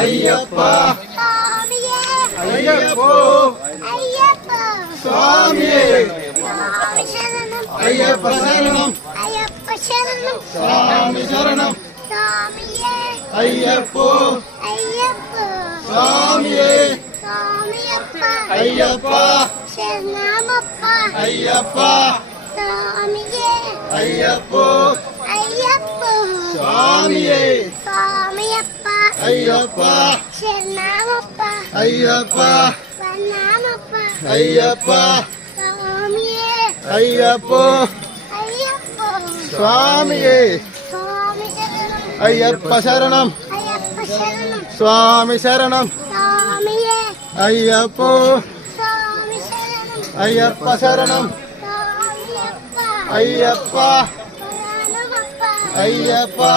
ஐயப்பா ஐயப்போ சுவாமியே ஐயப்ப சரணம் சுவாமி சரணம் ஐயப்போ சுவாமியே ஐயப்பா ஐயப்பா ஐயப்போ சுவாமியே ஐயப்பா ஐயப்பா ஐயப்பா ஐயப்போ சுவாமியே ஐயப்ப சரணம் சுவாமி சரணம் ஐயப்போ ஐயப்ப சரணம் ஐயப்பா ஐயப்பா